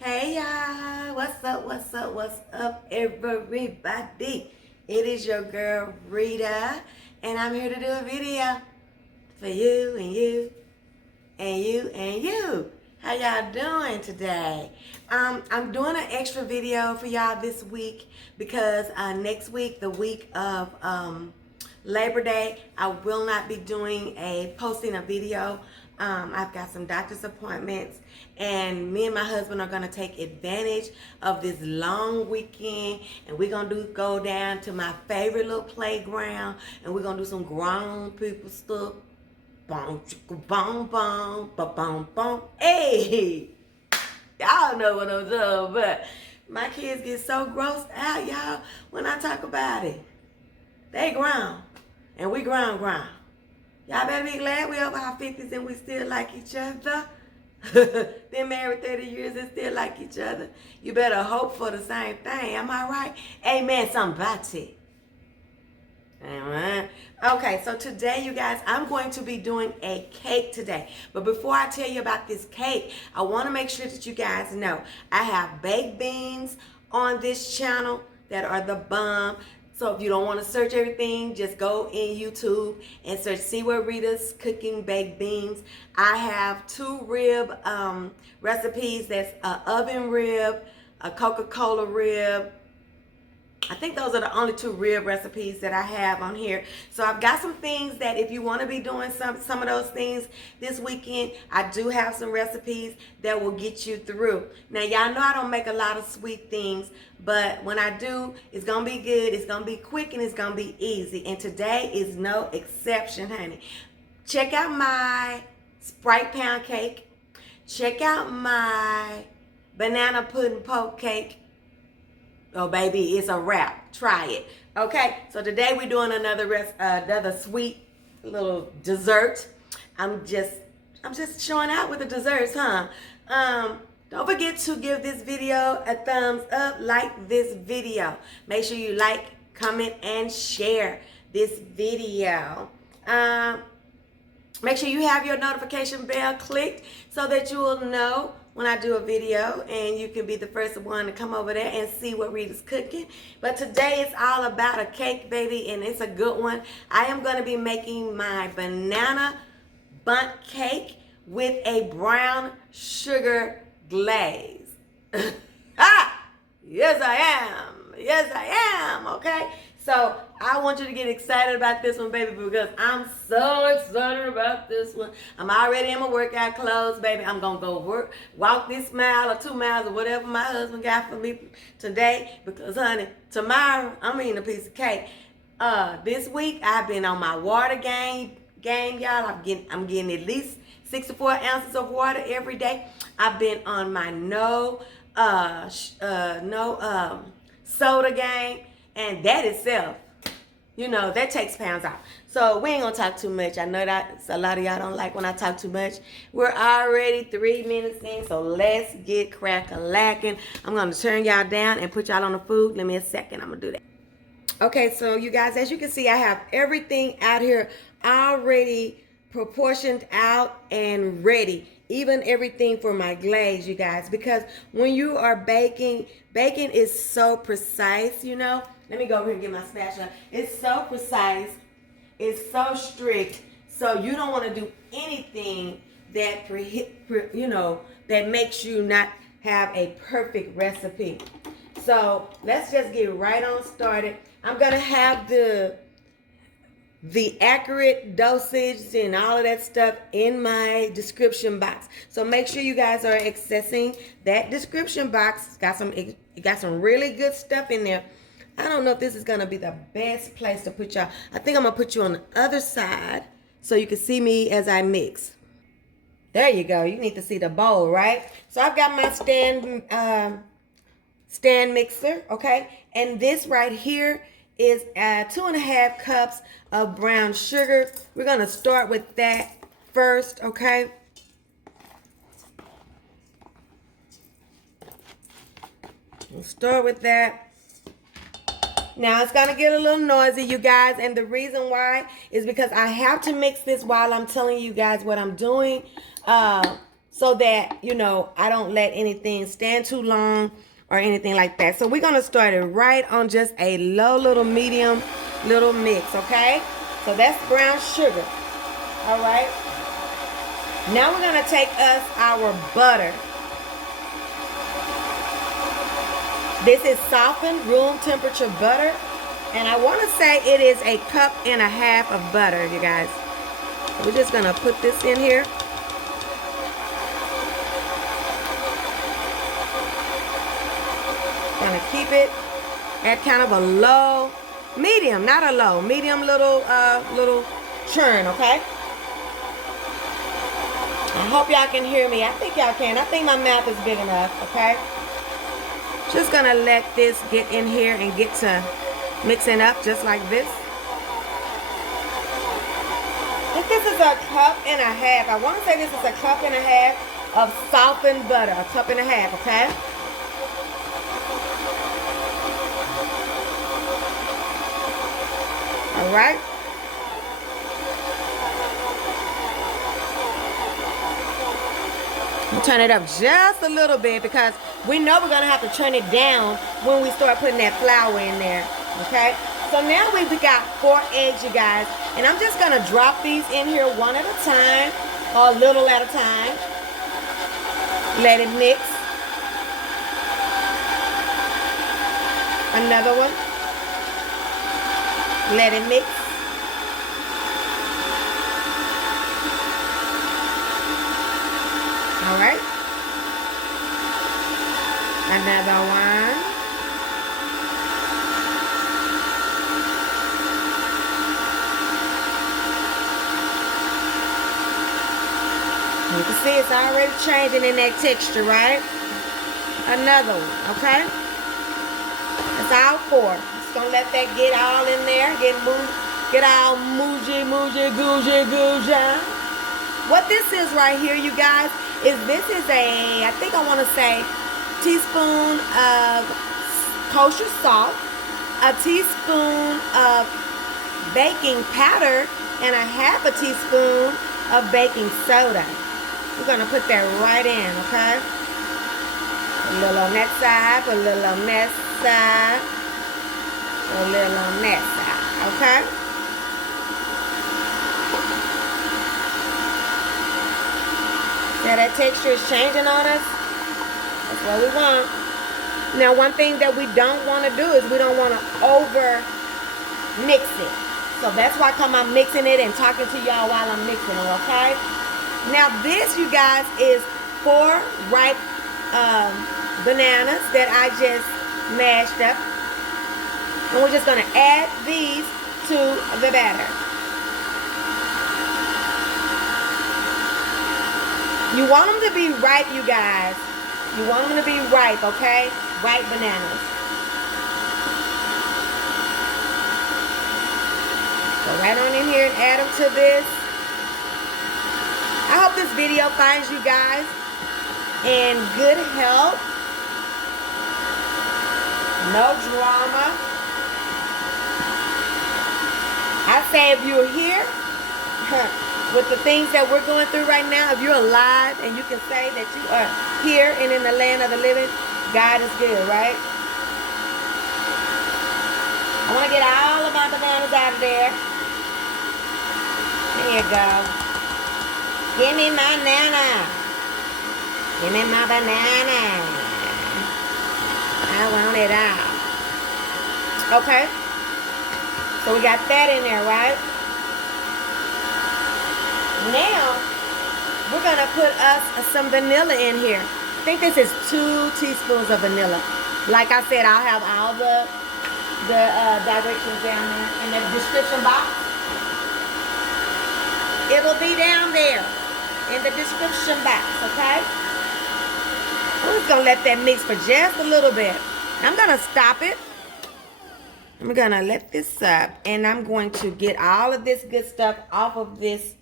Hey y'all, what's up everybody? It is your girl Rita, and I'm here to do a video for you and you and you and you. How y'all doing today? I'm doing an extra video for y'all this week because next week, the week of Labor Day, I will not be posting a video. I've got some doctor's appointments, and me and my husband are gonna take advantage of this long weekend, and we're gonna go down to my favorite little playground, and we're gonna do some grown people stuff. Boom, chicka, boom, boom, ba boom, boom. Hey, y'all know what I'm doing, but my kids get so grossed out, y'all, when I talk about it. They grown, and we grown. Y'all better be glad we over our 50s and we still like each other. Been married 30 years and still like each other. You better hope for the same thing. Am I right? Amen, somebody. Amen. Okay, so today, you guys, I'm going to be doing a cake today. But before I tell you about this cake, I want to make sure that you guys know I have baked beans on this channel that are the bomb. So if you don't want to search everything, just go in YouTube and search See Where Rita's Cooking Baked Beans. I have 2 rib recipes. That's an oven rib, a Coca-Cola rib. I think those are the only 2 rib recipes that I have on here. So I've got some things that if you want to be doing some of those things this weekend, I do have some recipes that will get you through. Now, y'all know I don't make a lot of sweet things, but when I do, it's going to be good, it's going to be quick, and it's going to be easy. And today is no exception, honey. Check out my Sprite pound cake. Check out my banana pudding poke cake. Oh, baby, it's a wrap. Try it. Okay, so today we're doing another sweet little dessert. I'm just showing out with the desserts, huh? Don't forget to give this video a thumbs up. Like this video. Make sure you like, comment, and share this video. Make sure you have your notification bell clicked so that you will know when I do a video, and you can be the first one to come over there and see what Rita's cooking. But today it's all about a cake, baby, and it's a good one. I am going to be making my banana bundt cake with a brown sugar glaze. Yes, I am. Yes, I am. Okay? So I want you to get excited about this one, baby, because I'm so excited about this one. I'm already in my workout clothes, baby. I'm going to go walk this mile or 2 miles or whatever my husband got for me today, because, honey, tomorrow I'm eating a piece of cake. This week I've been on my water game, y'all. I'm getting at least 6 to 4 ounces of water every day. I've been on my no soda game. And that itself, you know, that takes pounds off. So we ain't gonna talk too much. I know that a lot of y'all don't like when I talk too much. We're already 3 minutes in, so let's get crack-a-lacking. I'm gonna turn y'all down and put y'all on the food. Give me a second, I'm gonna do that. Okay, so you guys, as you can see, I have everything out here already proportioned out and ready. Even everything for my glaze, you guys, because when you are baking is so precise, you know. Let me go over here and get my spatula. It's so precise. It's so strict. So you don't want to do anything that, that makes you not have a perfect recipe. So let's just get right on started. I'm going to have the accurate dosage and all of that stuff in my description box. So make sure you guys are accessing that description box. It got some really good stuff in there. I don't know if this is going to be the best place to put y'all. I think I'm going to put you on the other side so you can see me as I mix. There you go. You need to see the bowl, right? So I've got my stand mixer, okay? And this right here is 2.5 cups of brown sugar. We're going to start with that first, okay? We'll start with that. Now it's gonna get a little noisy, you guys, and the reason why is because I have to mix this while I'm telling you guys what I'm doing. so that, you know, I don't let anything stand too long or anything like that. So we're gonna start it right on just a low little medium little mix, okay? So that's brown sugar, all right? Now we're gonna take us our butter. This is softened room temperature butter, and I wanna say it is 1.5 cups of butter, you guys. We're just gonna put this in here. Gonna keep it at kind of a low, medium, not a low, medium little churn, okay? I hope y'all can hear me. I think y'all can. I think my mouth is big enough, okay? Just gonna let this get in here and get to mixing up just like this. I think this is 1.5 cups. I wanna say this is 1.5 cups of softened butter, 1.5 cups, okay? All right. Turn it up just a little bit because we know we're gonna have to turn it down when we start putting that flour in there. Okay. So now we got 4 eggs, you guys, and I'm just gonna drop these in here one at a time, or a little at a time. Let it mix. Another one. Let it mix. All right. Another one. You can see it's already changing in that texture, right? Another one, okay? It's all 4. Just gonna let that get all in there, get all moojy, gooja. What this is right here, you guys, is this is I think I want to say, teaspoon of kosher salt, a teaspoon of baking powder, and 1/2 teaspoon of baking soda. We're going to put that right in, okay? A little on that side, a little on that side, a little on that side, okay? Now that texture is changing on us. That's what we want. Now, one thing that we don't want to do is we don't want to over mix it. So that's why I'm mixing it and talking to y'all while I'm mixing it, okay? Now this, you guys, is 4 ripe bananas that I just mashed up. And we're just going to add these to the batter. You want them to be ripe, you guys. You want them to be ripe, okay? Ripe bananas. Go right on in here and add them to this. I hope this video finds you guys in good health. No drama. I say if you're here, with the things that we're going through right now, if you're alive and you can say that you are here and in the land of the living, God is good, right? I want to get all of my bananas out of there. There you go. Give me my nana. Give me my banana. I want it out. Okay. So we got that in there, right? Now, we're going to put us some vanilla in here. I think this is 2 teaspoons of vanilla. Like I said, I'll have all the directions down there in the description box. It'll be down there in the description box, okay? I'm just going to let that mix for just a little bit. I'm going to stop it. I'm going to let this up, and I'm going to get all of this good stuff off of this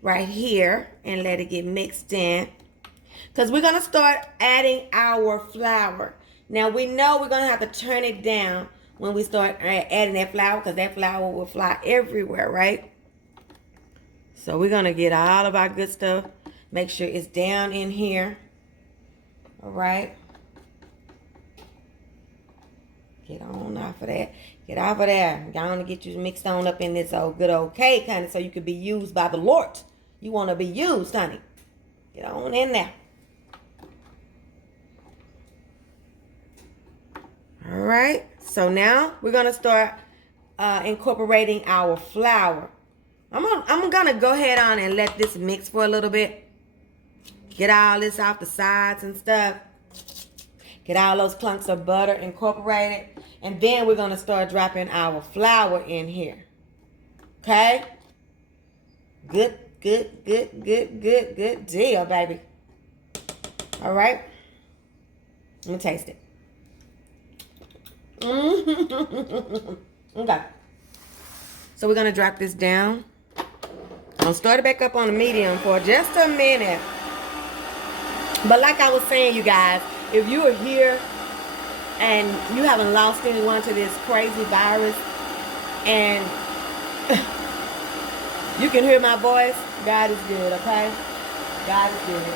right here and let it get mixed in, because we're going to start adding our flour. Now we know we're going to have to turn it down when we start adding that flour, because that flour will fly everywhere, right? So we're going to get all of our good stuff Make sure it's down in here. All right. Get on off of that. Get off of there. Y'all want to get you mixed on up in this old good old cake, honey, so you could be used by the Lord. You want to be used, honey. Get on in there. All right. So now we're going to start incorporating our flour. I'm going to go ahead on and let this mix for a little bit. Get all this off the sides and stuff. Get all those clumps of butter incorporated. And then we're going to start dropping our flour in here. Okay? Good deal, baby. All right? Let me taste it. Okay. So we're going to drop this down. I'll start it back up on the medium for just a minute. But like I was saying, you guys, if you are here and you haven't lost anyone to this crazy virus and you can hear my voice, God is good, okay? God is good.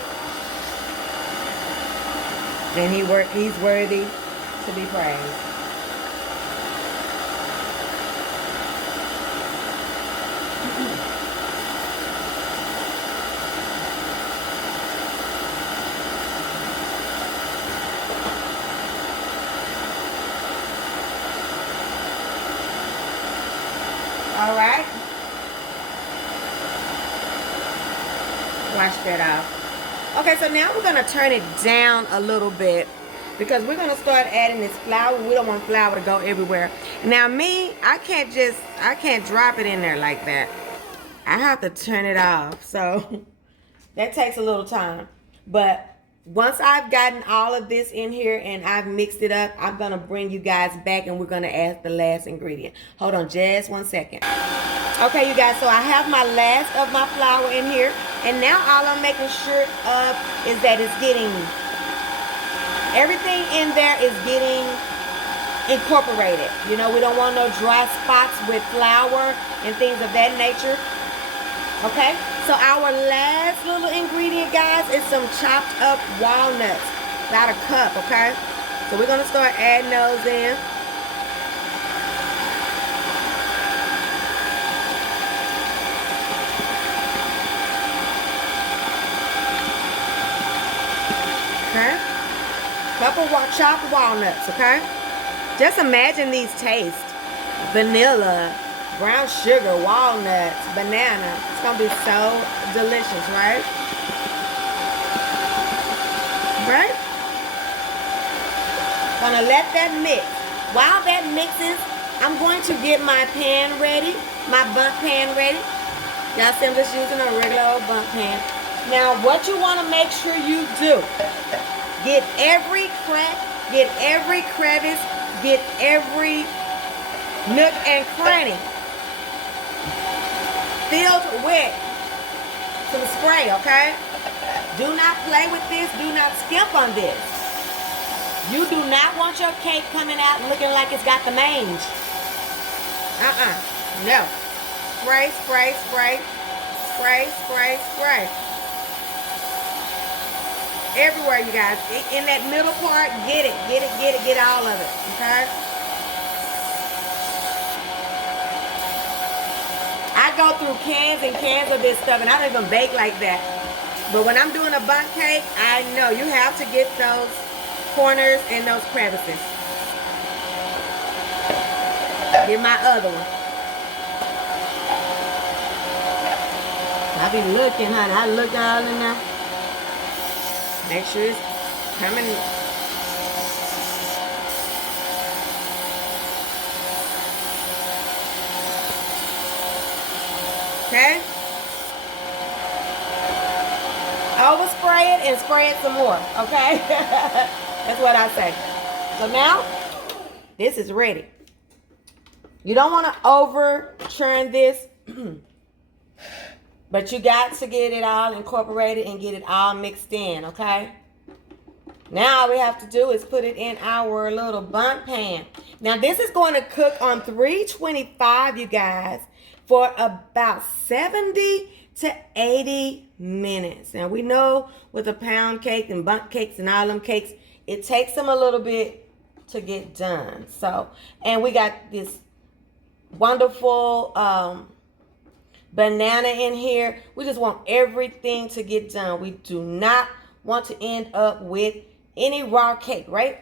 And He's worthy to be praised. All right. Wash that off. Okay, so now we're going to turn it down a little bit because we're going to start adding this flour. We don't want flour to go everywhere. Now me, I can't drop it in there like that. I have to turn it off. So that takes a little time. But once I've gotten all of this in here and I've mixed it up, I'm going to bring you guys back and we're going to add the last ingredient. Hold on just 1 second. Okay, you guys, so I have my last of my flour in here. And now all I'm making sure of is that it's getting, everything in there is getting incorporated. You know, we don't want no dry spots with flour and things of that nature. Okay, so our last little ingredient, guys, is some chopped up walnuts. About a cup, okay? So we're going to start adding those in. Okay? Couple chopped walnuts, okay? Just imagine these tastes. Vanilla, brown sugar, walnuts, banana. It's going to be so delicious, right? Right? Gonna let that mix. While that mixes, I'm going to get my pan ready, my Bundt pan ready. Y'all see I'm just using a regular old Bundt pan. Now, what you want to make sure you do, get every crack, get every crevice, get every nook and cranny filled with some spray, okay? Do not play with this. Do not skimp on this. You do not want your cake coming out looking like it's got the mange. No. Spray, spray, spray. Spray, spray, spray. Everywhere, you guys. In that middle part, get it, get it, get it, get all of it, okay? I go through cans and cans of this stuff, and I don't even bake like that. But when I'm doing a Bundt cake, I know you have to get those corners and those crevices. Get my other one. I be looking, honey. I look all in there. Make sure it's coming. Okay? Overspray it and spray it some more. Okay? That's what I say. So now, this is ready. You don't want to over churn this. But you got to get it all incorporated and get it all mixed in, okay? Now all we have to do is put it in our little Bundt pan. Now this is going to cook on 325, you guys, for about 70 to 80 minutes. Now we know with a pound cake and bundt cakes and all them cakes, it takes them a little bit to get done. So, and we got this wonderful banana in here. We just want everything to get done. We do not want to end up with any raw cake, right?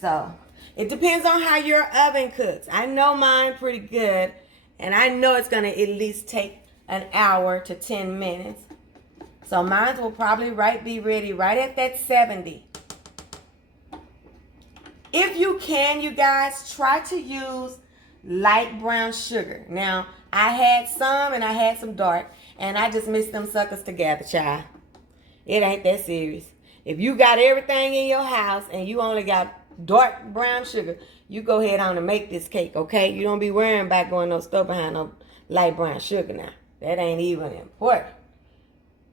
So it depends on how your oven cooks. I know mine pretty good, and I know it's gonna at least take an hour to 10 minutes. So mine will probably be ready right at that 70. If you can, you guys, try to use light brown sugar. Now, I had some and I had some dark, and I just mixed them suckers together, child. It ain't that serious. If you got everything in your house and you only got dark brown sugar, you go ahead on and make this cake, okay? You don't be worrying about going no store behind no light brown sugar now. That ain't even important.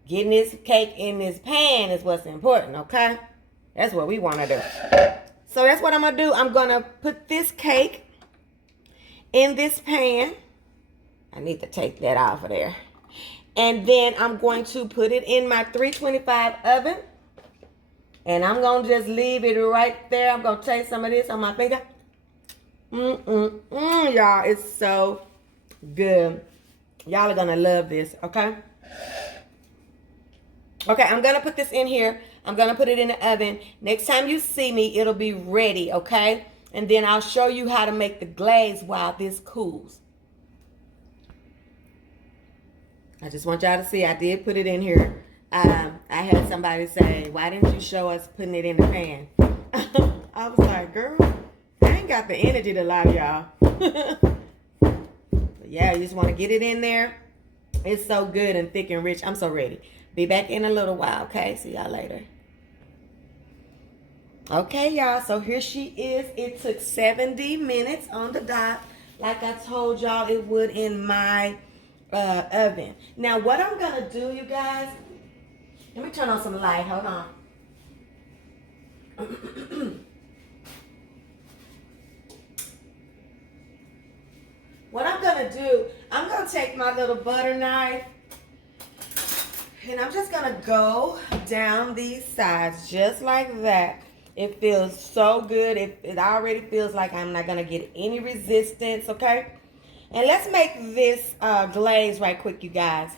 Getting this cake in this pan is what's important, okay? That's what we want to do. So that's what I'm going to do. I'm going to put this cake in this pan. I need to take that off of there. And then I'm going to put it in my 325 oven. And I'm going to just leave it right there. I'm going to taste some of this on my finger. Y'all, it's so good. Y'all are going to love this, okay? Okay, I'm going to put this in here. I'm going to put it in the oven. Next time you see me, it'll be ready, okay? And then I'll show you how to make the glaze while this cools. I just want y'all to see I did put it in here. I had somebody say, why didn't you show us putting it in the pan? I was like, girl, I ain't got the energy to lie to y'all. But yeah, you just want to get it in there. It's so good and thick and rich. I'm so ready. Be back in a little while, okay? See y'all later. Okay, y'all, so here she is. It took 70 minutes on the dot, like I told y'all it would in my oven. Now, what I'm going to do, you guys, let me turn on some light. Hold on. What I'm going to do, I'm going to take my little butter knife, and I'm just going to go down these sides just like that. It feels so good. It already feels like I'm not going to get any resistance, okay? And let's make this glaze right quick, you guys.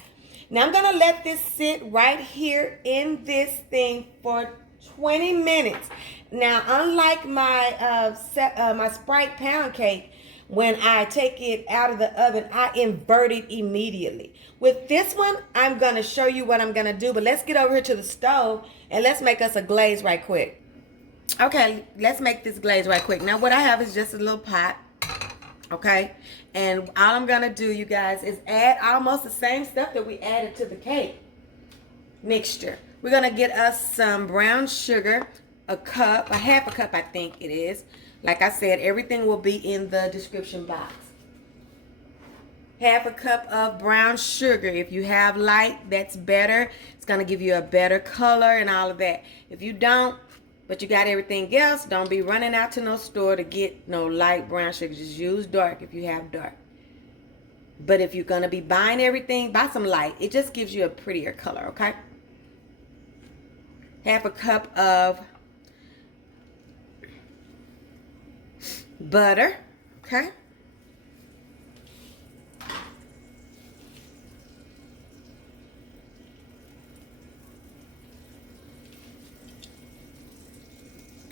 Now, I'm going to let this sit right here in this thing for 20 minutes. Now, unlike my my Sprite pound cake, when I take it out of the oven, I invert it immediately. With this one, I'm going to show you what I'm going to do. But let's get over here to the stove and let's make us a glaze right quick. Okay, let's make this glaze right quick. Now, what I have is just a little pot. Okay, and all I'm gonna do, you guys, is add almost the same stuff that we added to the cake mixture. We're gonna get us some brown sugar, a half a cup, I think it is. Like I said, everything will be in the description box. Half a cup of brown sugar. If you have light, that's better. It's gonna give you a better color and all of that. If you don't, but you got everything else, don't be running out to no store to get no light brown sugar. Just use dark if you have dark. But if you're going to be buying everything, buy some light. It just gives you a prettier color, okay? Half a cup of butter, okay?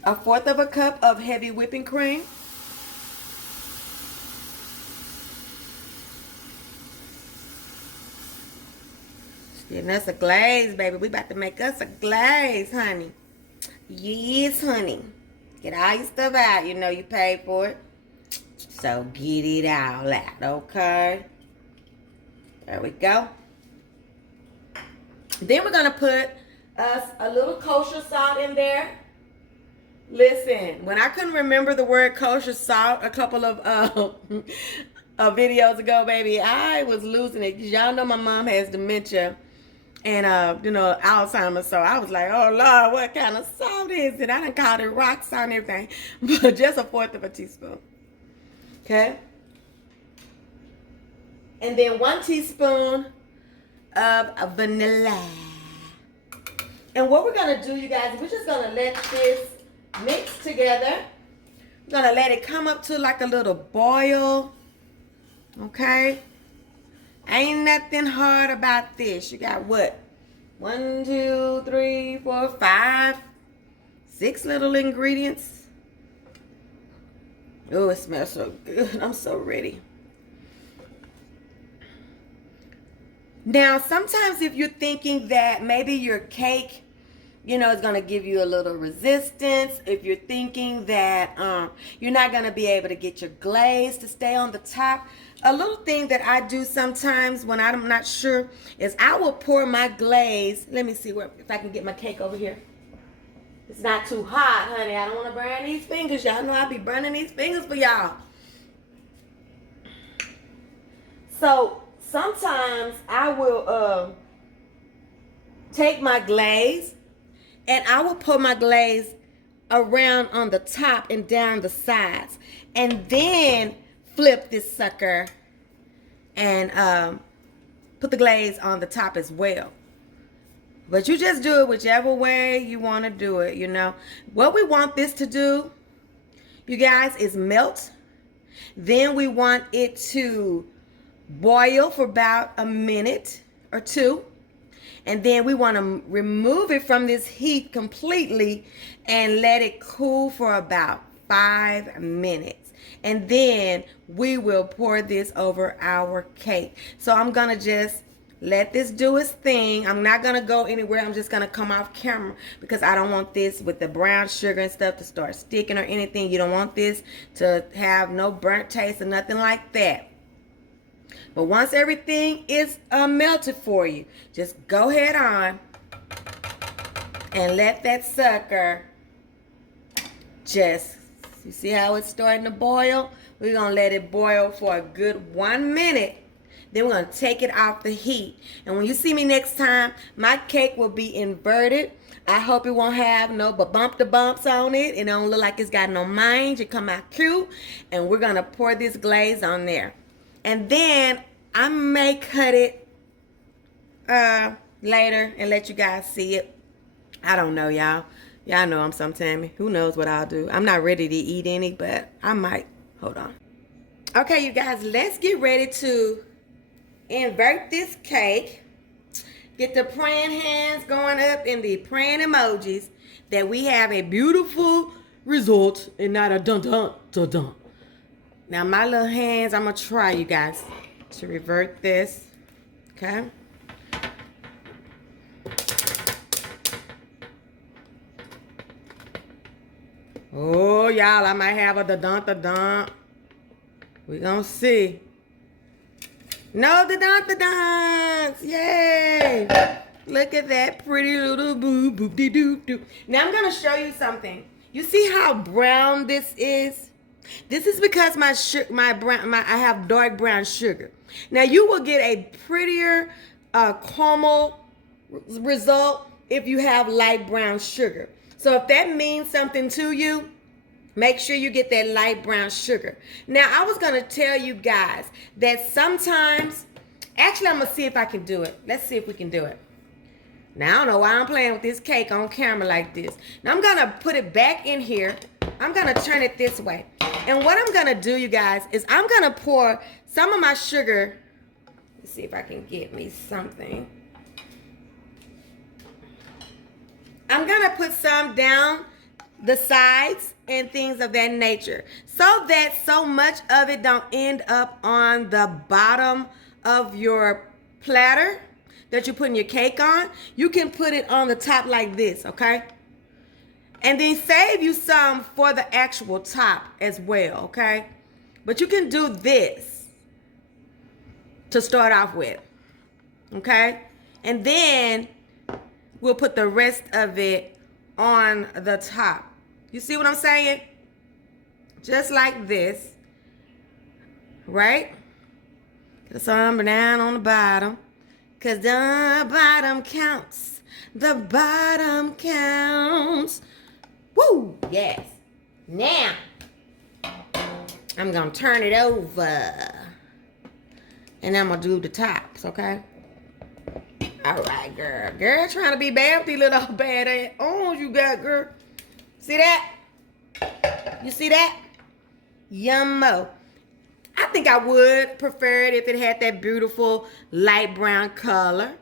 A fourth of a cup of heavy whipping cream. Getting us a glaze, baby. We about to make us a glaze, honey. Yes, honey. Get all your stuff out. You know you paid for it. So get it all out, okay? There we go. Then we're going to put us a little kosher salt in there. Listen, when I couldn't remember the word kosher salt a couple of videos ago, baby, I was losing it. Y'all know my mom has dementia and, you know, Alzheimer's. So I was like, oh, Lord, what kind of salt is it? I done called it rock salt and everything. But just a fourth of a teaspoon. Okay? And then 1 teaspoon of vanilla. And what we're gonna do, you guys, we're just gonna let this mix together. We're gonna let it come up to like a little boil. Okay? Ain't nothing hard about this. You got what? 1, 2, 3, 4, 5, 6 little ingredients. Oh, it smells so good. I'm so ready. Now, sometimes if you're thinking that maybe your cake, you know, is going to give you a little resistance, if you're thinking that you're not going to be able to get your glaze to stay on the top, a little thing that I do sometimes when I'm not sure is I will pour my glaze. Let me see if I can get my cake over here. It's not too hot, honey. I don't want to burn these fingers. Y'all know I be burning these fingers for y'all. So sometimes I will take my glaze and I will pour my glaze around on the top and down the sides. And then flip this sucker and put the glaze on the top as well. But you just do it whichever way you want to do it, you know. What we want this to do, you guys, is melt. Then we want it to boil for about a minute or two. And then we want to remove it from this heat completely and let it cool for about 5 minutes. And then we will pour this over our cake. So I'm going to just let this do its thing. I'm not going to go anywhere. I'm just going to come off camera because I don't want this with the brown sugar and stuff to start sticking or anything. You don't want this to have no burnt taste or nothing like that. But once everything is melted for you, just go ahead on and let that sucker just, you see how it's starting to boil? We're going to let it boil for a good 1 minute. Then we're going to take it off the heat. And when you see me next time, my cake will be inverted. I hope it won't have no bumps on it. It don't look like it's got no mange. It come out cute. And we're going to pour this glaze on there. And then I may cut it later and let you guys see it. I don't know, y'all. Y'all know I'm sometimes. Who knows what I'll do. I'm not ready to eat any, but I might. Hold on. Okay, you guys, let's get ready to invert this cake. Get the praying hands going up in the praying emojis that we have a beautiful result and not a dun-dun-dun-dun. Now, my little hands, I'm going to try, you guys, to revert this. Okay? Oh, y'all, I might have a da-dun-da-dun. We're going to see. No da-dun-da-duns. Yay. Look at that pretty little boo-boop-de-doo-doo. Now, I'm going to show you something. You see how brown this is? This is because I have dark brown sugar. Now you will get a prettier caramel result if you have light brown sugar. So if that means something to you, make sure you get that light brown sugar. Now I was going to tell you guys that sometimes, actually I'm going to see if I can do it. Let's see if we can do it. Now I don't know why I'm playing with this cake on camera like this. Now I'm going to put it back in here. I'm going to turn it this way. And what I'm going to do, you guys, is I'm going to pour some of my sugar. Let's see if I can get me something. I'm going to put some down the sides and things of that nature so that so much of it don't end up on the bottom of your platter that you're putting your cake on. You can put it on the top like this, okay? And then save you some for the actual top as well, okay? But you can do this to start off with, okay? And then we'll put the rest of it on the top. You see what I'm saying? Just like this, right? Put some down on the bottom, because the bottom counts. The bottom counts. Woo! Yes. Now, I'm going to turn it over. And I'm going to do the tops, okay? All right, girl. Girl, trying to be bad with these little bad arms you got, girl. See that? You see that? Yummo. I think I would prefer it if it had that beautiful light brown color.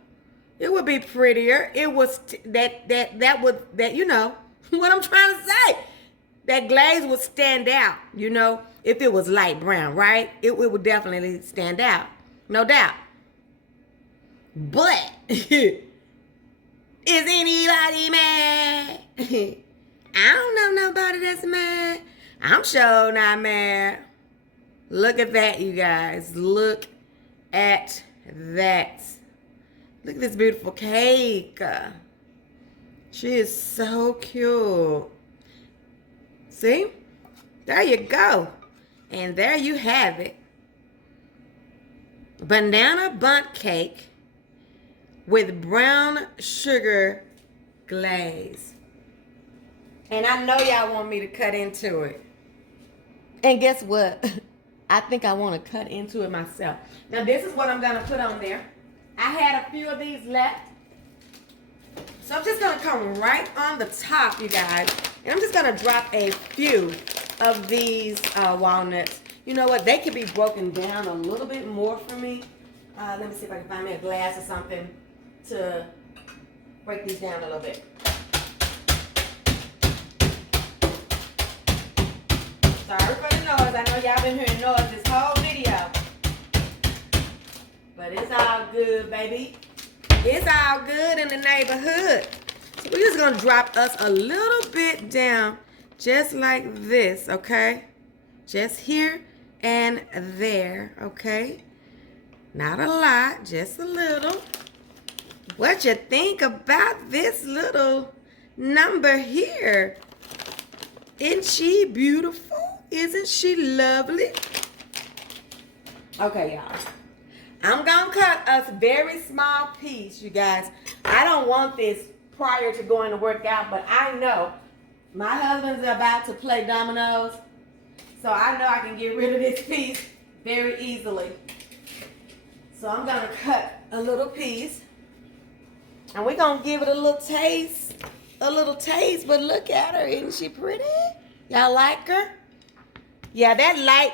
It would be prettier. It was that you know what I'm trying to say. That glaze would stand out, you know, if it was light brown, right? It would definitely stand out. No doubt. But is anybody mad? I don't know nobody that's mad. I'm sure not mad. Look at that, you guys. Look at that. Look at this beautiful cake. She is so cute. See? There you go. And there you have it. Banana bundt cake with brown sugar glaze. And I know y'all want me to cut into it. And guess what? I think I want to cut into it myself. Now this is what I'm going to put on there. I had a few of these left. So I'm just going to come right on the top, you guys. And I'm just going to drop a few of these walnuts. You know what? They could be broken down a little bit more for me. Let me see if I can find me a glass or something to break these down a little bit. Sorry for the noise. I know y'all been hearing noise this whole video. But it's all good, baby. It's all good in the neighborhood. So we're just going to drop us a little bit down just like this, okay? Just here and there, okay? Not a lot, just a little. What you think about this little number here? Isn't she beautiful? Isn't she lovely? Okay, y'all. I'm going to cut us a very small piece, you guys. I don't want this prior to going to work out, but I know my husband's about to play dominoes, so I know I can get rid of this piece very easily. So I'm going to cut a little piece, and we're going to give it a little taste, but look at her. Isn't she pretty? Y'all like her? Yeah, that light,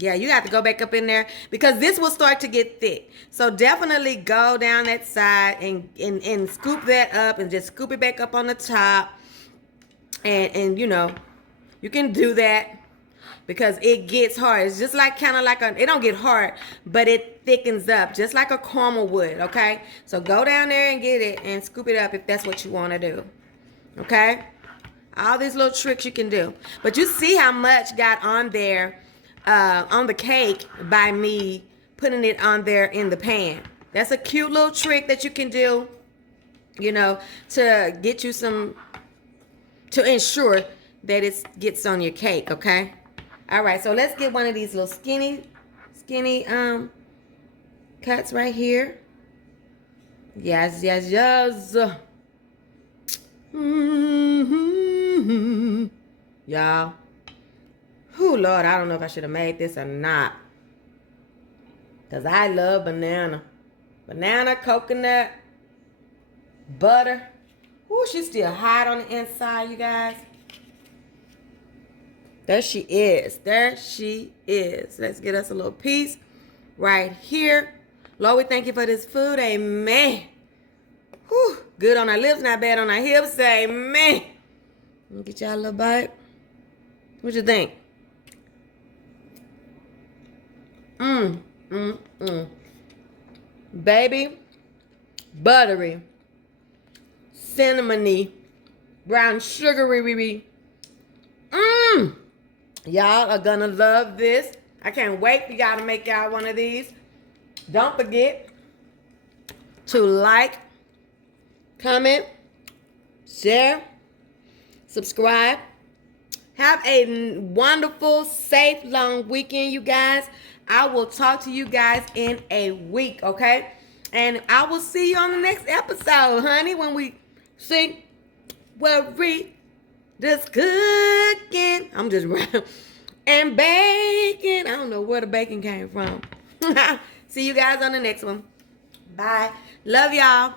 yeah, you have to go back up in there because this will start to get thick. So definitely go down that side and scoop that up and just scoop it back up on the top. And you know, you can do that because it gets hard. It's just like kind of like it don't get hard, but it thickens up just like a caramel would, okay? So go down there and get it and scoop it up if that's what you want to do, okay? All these little tricks you can do. But you see how much got on there on the cake by me putting it on there in the pan. That's a cute little trick that you can do, you know, to get you some, to ensure that it gets on your cake, okay? All right, so let's get one of these little skinny cuts right here. Yes. Y'all. Oh, Lord, I don't know if I should have made this or not. Because I love banana. Banana, coconut, butter. Ooh, she's still hot on the inside, you guys. There she is. There she is. Let's get us a little piece right here. Lord, we thank you for this food. Amen. Whew. Good on our lips, not bad on our hips. Amen. Let me get y'all a little bite. What you think? Baby, buttery, cinnamony, brown sugary. Y'all are gonna love this. I can't wait for y'all to make y'all one of these. Don't forget to like, comment, share, subscribe. Have a wonderful, safe, long weekend, you guys. I will talk to you guys in a week, okay? And I will see you on the next episode, honey, when we see what Rita's cooking. I'm just and bacon. I don't know where the bacon came from. See you guys on the next one. Bye. Love y'all.